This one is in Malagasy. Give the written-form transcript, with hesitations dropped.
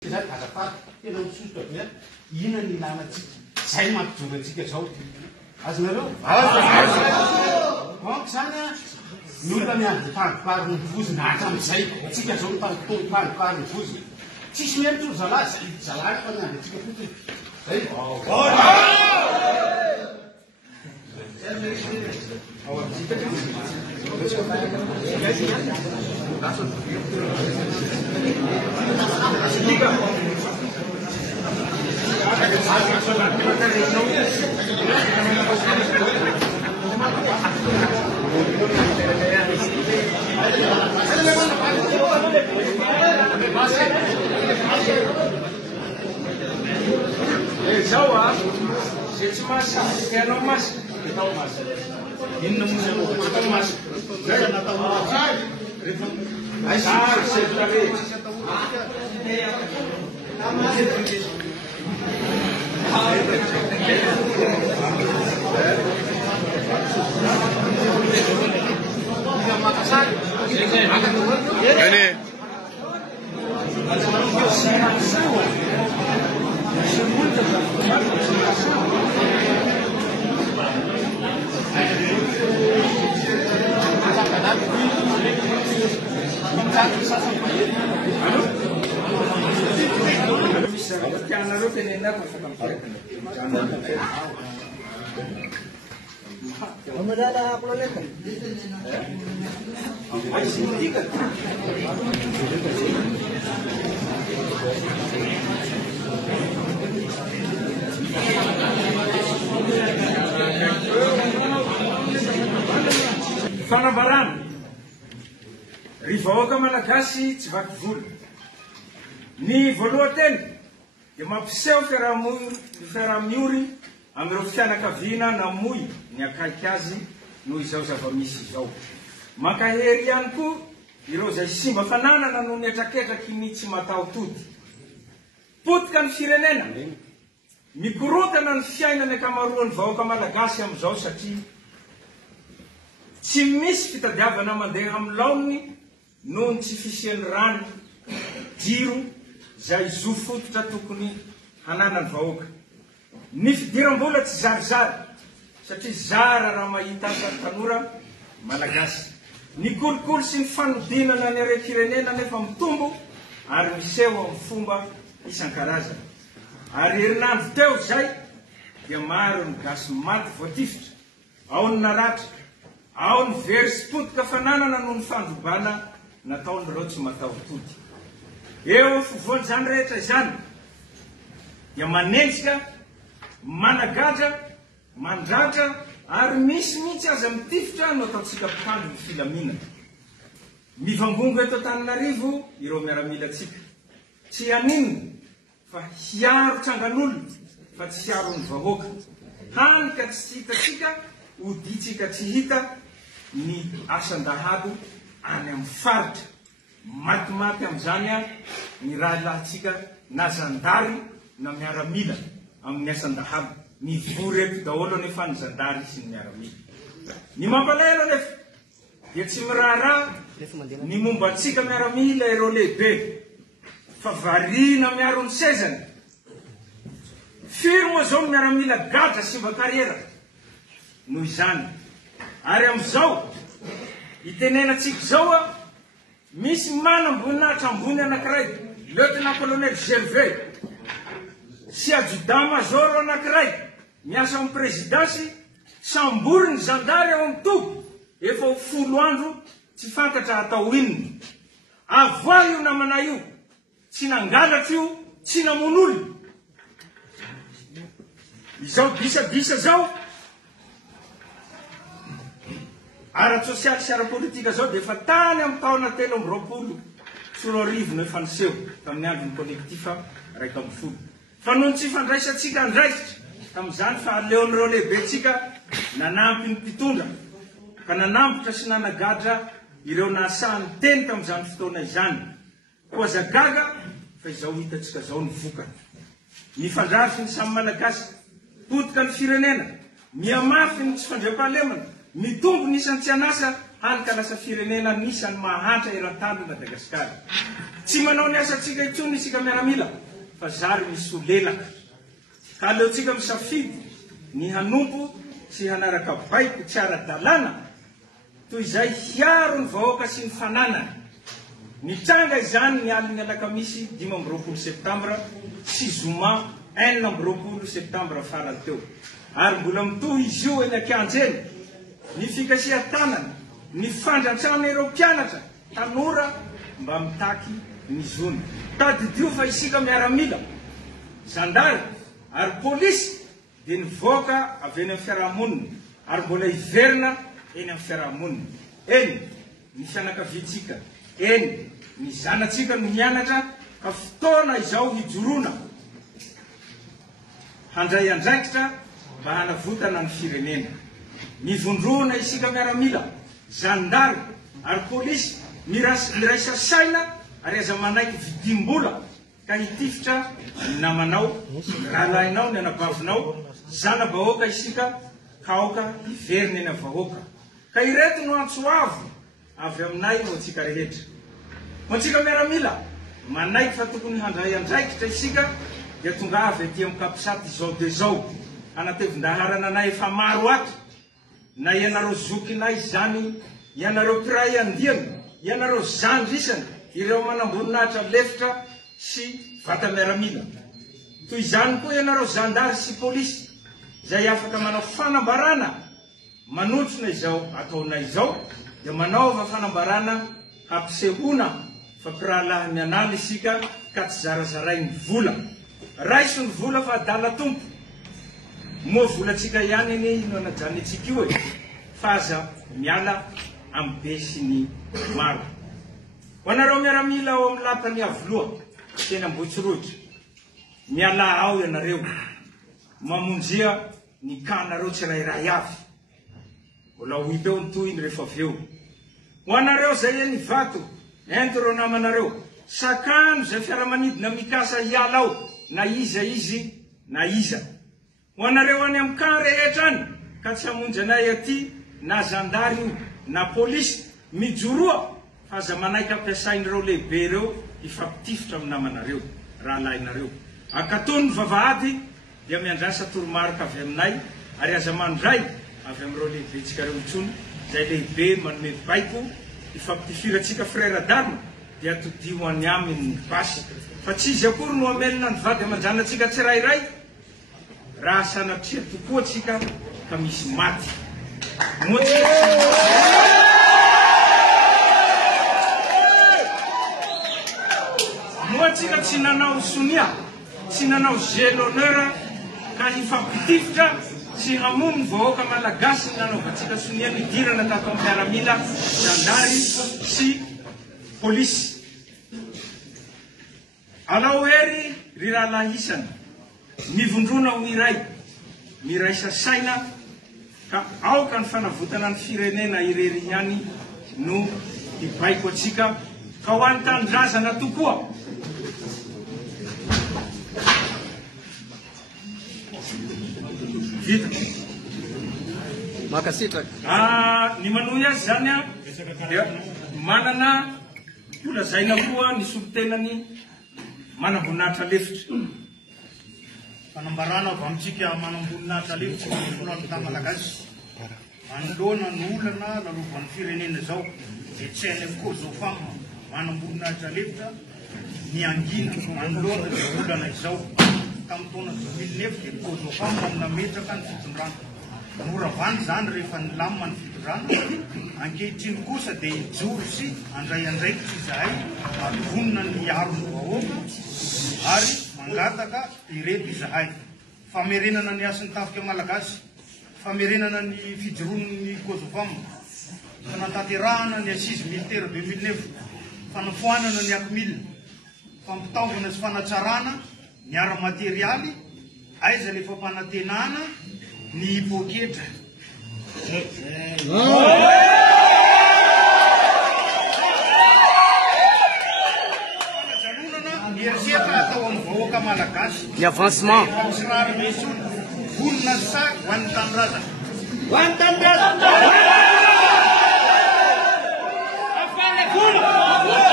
Tena misotra be inona ny ilanatsika zay mampijongatsika zao azonareo donc zany ny olona miandry tanipariny vozina hatram'izay tsika zao tanipariny vozina tsisy miantro zalahy zay zalahy fa miandry atsika fotsiny zay Fanavarana rivahoaka malagasy tsy vaky volo ny voalohanteny dia mampiseho fiaraha-miory amin'ireo fianakaviana namoy ny akaiky azy noho izao zava-misy izao. Mankahery ihany koa ireo izay simba fananana noho ny etraketraky ny tsy mataho-tody. Potika ny firenena, mikorotana ny fiainany akamaroan'ny vahoaka malagasy amin'izao satria tsy misy fitadiavana mandeha amin'ny laoniny noho ny tsy fisian'ny rano, jiro izay zo fototra tokony hananany vahoaka. Ny fidiram-bola tsy zarizary satria zara raha mahita tanora malagasy. Ny kolokolo sy ny fanodinana ny arem-pirenena nefa mitombo ary miseho amin'ny fomba isan-karazana. Ary herinandro teo zay dia maro ny gasy maty voatifitra, ao ny naratra, ao ny very sy potika fananana noho ny fandrobana nataon'ireo tsy mataho-tody. Eo fovoan'izany rehetra izany dia manenjika, managadra, mandratra ary misy mihitsy aza mitifitra no ataontsika mpitandro ny filaminana. Mivambongo eto Antananarivo ireo miaramilatsika tsy haninona fa hiaro trangan'olona fa tsy hiaro ny vahoaka. Hany ka tsy hitatsika, oditsika tsy hita ny asan-dahalo any amin'ny faritra. Matimaty amin'izany ny rahalahintsika na zandary na miaramila amin'ny asan-dahalo. Mivory eto daholo nefa ny zandary sy ny miaramila. Ny mampalahelo nefa dia tsy miraharaha ny momba antsika miaramila ireo lehibe fa variana miaro ny sezany. Firy moa zao ny miaramila gadra sy mba kariera noho izany. Ary amin'izao itenenantsika zao misy manam-boninahitra ambony anankiray, lieutenant colonel Gervais sy adjudant major anankiray miasa amin'ny présidansy sambory ny zandary ao amin'ny tobo efa ho 10 andro tsy fantatra atao inona. Avoa io namana io, tsy nangalatra io, tsy namon'olona. Izao bisa zao ara-tsosialy sy ara-politika zao dia efa tany amin'ny taona 2020 sy 2020 no efa niseho tamin'ny andron'ny kolektifa 1 fa noho ny tsy fandraisantsika andraisitra tamin'izany fa aleon'ireo lehibentsika nanampy ny mpitondra ka nanambotra sy nanagadra ireo nahasahan'ny teny tamin'izany fotoana izany. Koa zagaga fa izao hitatsika zao ny vokany. Ny fandrafy ny samy malagasy, potika ny firenena, miamafy ny tsy fandriam-pahalemana, mitombo ny isan'ny tsy anasa hanika lasa firenena nisany mahantra eran-tany Madagasikara. Tsy manao ny asantsika itsony isika miaramila fa zary misy olelaka. Ka aleontsika misafidy ny hanompo sy hanaraka baiko tsy ara-dalàna toy izay hiaro ny vahoaka sy ny fananany. Nitranga izany ny alin'ny alakamisy 5 septambra sy zoma 4 septambra farany teo. Ary mbola mitohy izy io eny Ankianjeny ny fikasihan-tanana ny fandratrana ireo mpianatra tanora mba mitaky ny zony. Tadidio fa isika miaramila, zandary ary polisy dia nivoaka avy eny amin'ny fiarahamonina ary mbola hiverina eny amin'ny fiarahamonina. Eny ny fianakaviantsika, eny ny zanatsika no mianatra ka fotoana izao hijorona handray andraikitra mba hanavotana ny firenena. Mivondrona isika miaramila, zandary ary polisy miraisa saina ary aza manaiky vidimbola ka hitifitra ny namanao, rahalahinao, ny anabavinao, zana-bahoaka isika ka aoka hiverina eny amin'ny vahoaka. Ka ireto no antsoavo avy aminay ho antsika rehetra. Ho antsika miaramila, manaiky fa tokony handray andraikitra isika dia tonga avy aty amin'ny kapisaty izao dia izao. Anatevin-daharana anay efa maro ato, na ianareo zokinay zany, ianareo piray andiany, ianareo zandrisana, ireo manamboninahitra lefitra sy vata miaramila. Toy izany koa ianareo zandary sy polisy, izay afaka manao fanambarana manotrona izao ataonay izao, dia manaova fanambarana hampisehoana fa pirahalahy mianala isika ka tsy zarazaray ny vola. Raiso ny vola fa adala tompo. Moa volantsika ihany iny no anajany antsika io e, fa aza miala amin'ny be sy ny maro. Ho anareo miaramila ao amin'ny lapany avoloa, tena Ambohitsirotra, miala ao ianareo, mamonjea ny kanareo tsirairay avy. Mbola ho hita ny tohiny rehefa avy eo. Ho anareo zay eny vato, ento reo namanareo, sakano zay fiaramanidina mikasa hiala ao, na iza izy na iza. Ho anareo any amin'ny kan rehetra any, ka tsy hamonjy anay aty, na zandary io, na polisy, mijoroa, fa aza manaiky ampiasain'ireo lehibe ireo ifampitifitra amin'ny namanareo, rahalahinareo. Ankatony ny vavahady dia miandrasa toromarika avy aminay, ary aza mandray avy amin'ireo lehibe tsika reo itsony, izay lehibe manome baiko, ifampitifiratsika frère d'armes, dia atodio any aminy ny basy. Fa tsy izy akory no amelona ny vady amandranatsika tsirairay, raha sanatria tokoa tsika ka misy maty. Moa tsika tsy nanao sonia, tsy nanao jeu d'honneur ka ifampitifitra sy hamono ny vahoaka malagasy nanaovantsika sonia nidirana tato amin'ny miaramila, zandary sy polisy. Alao hery ry rahalahisana, mivondrona ho iray, miraisa saina ka aoka ny fanavotana ny firenena irery ihany no hibaiko atsika ka ho an'ny tanindrazana tokoa. Vita. Makasitraka. Ny manohy azy zany dia manana olazaina koa ny solotenany manamboninahitra lefitra. Fanambarana avy amintsika manamboninahitra lefitra ny malagasy. Manoloana ny olana lalovan'ny firenena zao, dia tsy hainy avokoa zao fama manamboninahitra lefitra ny angina manoloana ny olana izao. Tamin'ny taona 2009 dia kozo fama nametraka ny fitondrana. Moravany zany rehefa nilamina ny fitondrana, ankehitriny kosa dia hijoro sy andray andraikitra izahay mampivonona ny arony vahoaka ary mangataka ireto izahay. Famerenana ny asan'ny tafika malagasy, famerenana ny fijoron'ny Kosovama, fanatanterahana ny assise militaire 2009, fanafoanana ny akmil, fampitaovana sy fanatsarana ny ara-materialy, aiza le fampanantenana ny hipoketra. Fanajanonana ny eritseritra atao amin'ny vahoaka malagasy. Ny avancement. Fampisirary misy vonona sa ho an'ny tanindrazana. Ho an'ny tanindrazana. Folo!